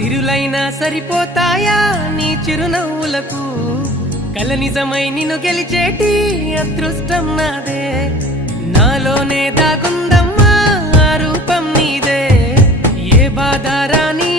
సిరులైనా సరిపోతాయా నీ చిరునవ్వులకు కల నిజమై నిన్ను గెలిచేటి అదృష్టం నాదే నాలోనే దాగుందమ్మా ఆ రూపం నీదే ఏ బాధ రాని